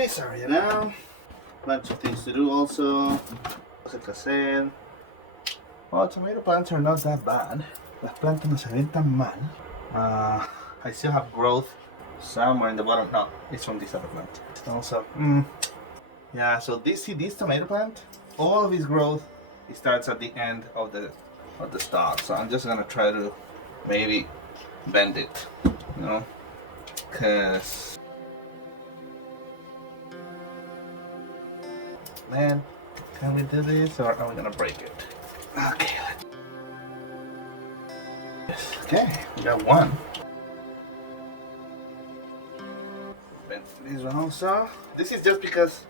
this area now. Bunch of things to do also. Cosas que hacer. Well, tomato plants are not that bad. Las plantas no se ven tan mal. I still have growth somewhere in the bottom. No, it's from this other plant. Also, yeah. So this tomato plant, all of its growth, it starts at the end of the stalk. So I'm just gonna try to maybe bend it, you know, cause man, can we do this or are we gonna break it? Okay. Okay, we got one. Bend this one also. This is just because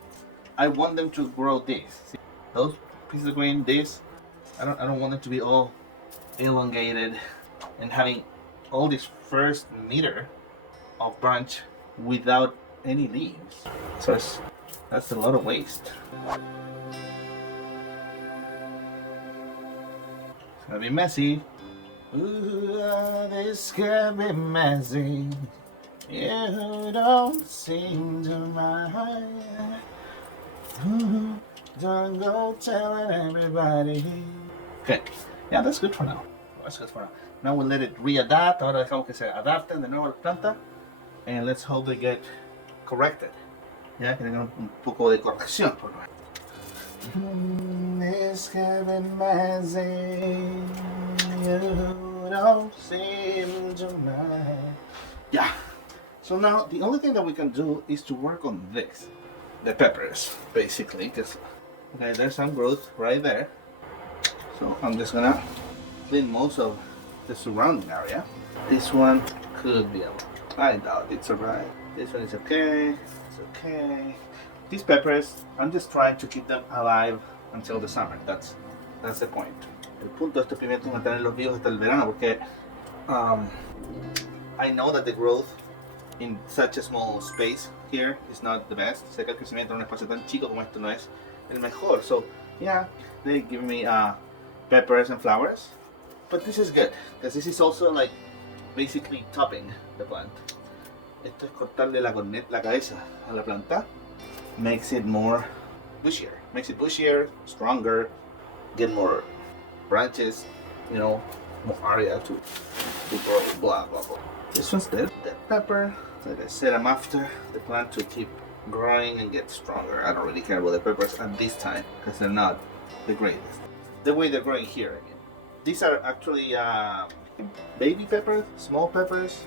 I want them to grow this. See, those pieces of green, this. I don't want them to be all elongated and having all this first meter of branch without any leaves. So that's a lot of waste. It's gonna be messy. Ooh, this can be messy. You don't seem to mind. Ooh, don't go telling everybody. Okay, yeah, that's good for now. That's good for now. Now we'll let it readapt. Ahora dejamos que se adapten de nuevo a la planta. And let's hope they get corrected. Ya que tengan un poco de corrección por lo menos. This can be messy. You don't seem to mind. Yeah. So now the only thing that we can do is to work on this. The peppers, basically. Because okay, there's some growth right there. So I'm just gonna clean most of the surrounding area. This one could be I doubt it's alright. This one is okay. It's okay. These peppers, I'm just trying to keep them alive until the summer. That's the point. El punto de estos pimientos es mantenerlos vivos hasta el verano porque I know that the growth in such a small space here is not the best. Sé que el crecimiento en un espacio tan chico como esto no es el mejor. So yeah, they give me peppers and flowers. But this is good because this is also like basically topping the plant. Esto es cortarle la cabeza a la planta. Makes it more bushier. Makes it bushier, stronger, get more branches, you know, more area to grow, blah, blah, blah. This one's dead pepper. Like I said, I'm after the plant to keep growing and get stronger. I don't really care about the peppers at this time because they're not the greatest. The way they're growing here, I mean. These are actually baby peppers, small peppers,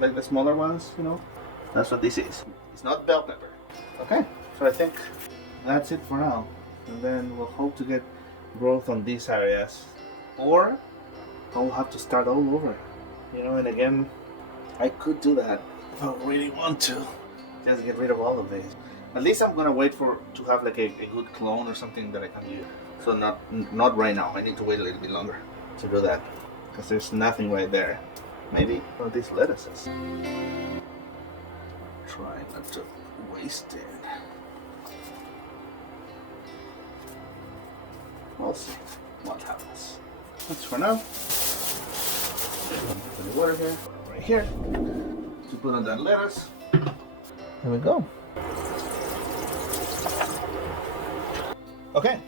like the smaller ones, you know. That's what this is. It's not bell pepper. Okay, so I think that's it for now. And then we'll hope to get growth on these areas. Or I'll have to start all over. You know, and again, I could do that if I really want to. Just get rid of all of these. At least I'm gonna wait to have like a good clone or something that I can use. So not right now. I need to wait a little bit longer to do that. Because there's nothing right there. Maybe one of these lettuces. Try not to waste it. We'll see what happens. That's for now. Put the water here, right here. To put on that lettuce. There we go. Okay,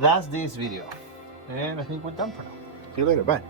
that's this video. And I think we're done for now. See you later, bye.